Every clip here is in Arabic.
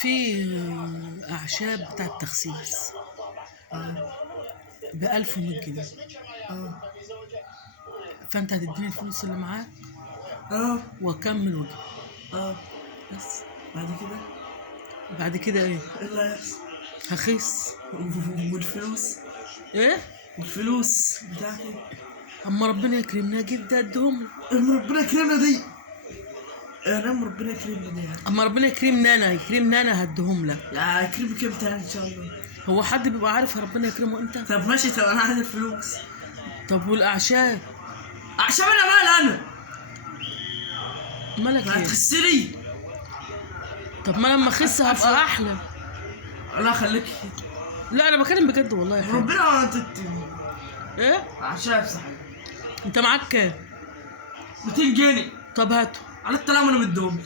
في أعشاب بتاع التخسيس ب1100 جنيه. فأنت هتديني الفلوس اللي معاك وأكمل وجهي. بس بعد كده إيه؟ ايه اللي هيحصل؟ هخس. والفلوس؟ إيه؟ الفلوس بتاعتي أما ربنا يكرمنا جدا أدهم. اما ربنا يكرمنا دي اما ربنا يكرمنا دي أما ربنا يكرمنا أنا هديهم لك. يا يكرمك امتى ان شاء الله؟ هو حد بيبقى عارف ربنا يكرمه امتى؟ طب ماشي، طب انا عايز الفلوس. طب والأعشاب؟ عشان انا مال مالك ما إيه؟ هتخسري. طب ما لما أخس هبقى أحلى. الله يخليك. لا أنا بكلم بجد والله يا حبيبي. ربنا ما إيه؟ عشان صحيح. أنت معاك كام؟ 200 جنيه. طب هاته. على الكلام انا مديهم.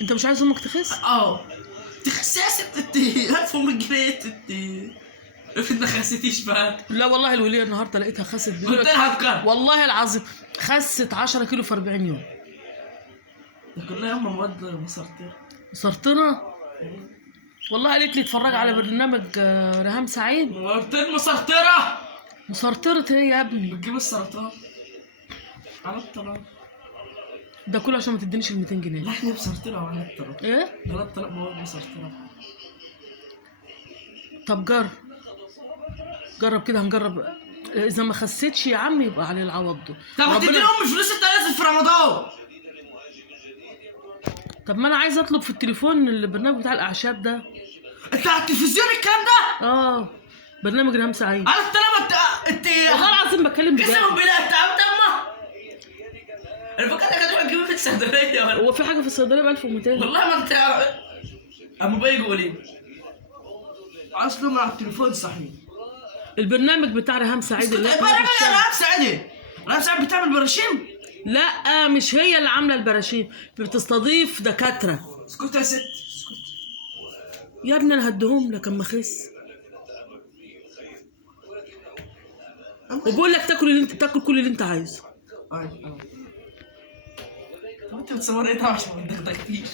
أنت مش عايز أمك تخس؟ تخسي يا ست انت 1100 جنيه انت. افرض ما خسيتيش بقى. لا والله الولية النهارده لقيتها خست. قلت لها بكام؟ والله العظيم خست 10 كيلو في 40 يوم. ده كلها يوم مواد مسرطين. مسرطنة؟ والله قالت لي اتفرج على برنامج ريهام سعيد. موادين مسرطرة. مسرطرة ايه يا ابني؟ بتجيب السرطان. على الطلاق. ده كله عشان ما تدينيش ال 200 جنيه. لا احنا مسرطرة وعلى الطلاق. ايه؟ على الطلاق مواد مسرطرة. طب جرب كده، هنجرب. اذا ما خسيتش يا عم يبقى عليه العوض ده. طب هتديني ام فلوس التلاتة في رمضان. طب ما انا عايز اطلب في التليفون البرنامج بتاع الاعشاب ده. انت على التلفزيون الكلام ده؟ برنامج ريهام سعيد. على الطلاق انت والله العظيم بتكلم بجد. قسما بالله انت عبد امه. انا فاكرك هتروح تجيبها في الصيدلية ولا هو في حاجة في الصيدلية ب 1200؟ والله ما انت اما باجي يقول ايه؟ اصلا مع التليفون صحيح. البرنامج بتاع ريهام سعيد اللي برنامج ريهام سعيد. ريهام سعيد بتعمل براشيم؟ لا مش هي اللي عامله البراشيم، بتستضيف دكاتره. اسكت يا ست اسكت يا ابني انا هديهم لك اما اخس. وبقول لك تاكل كل اللي انت عايزه. طب انت بتصوري ايه عشان ما تدغدغتيش؟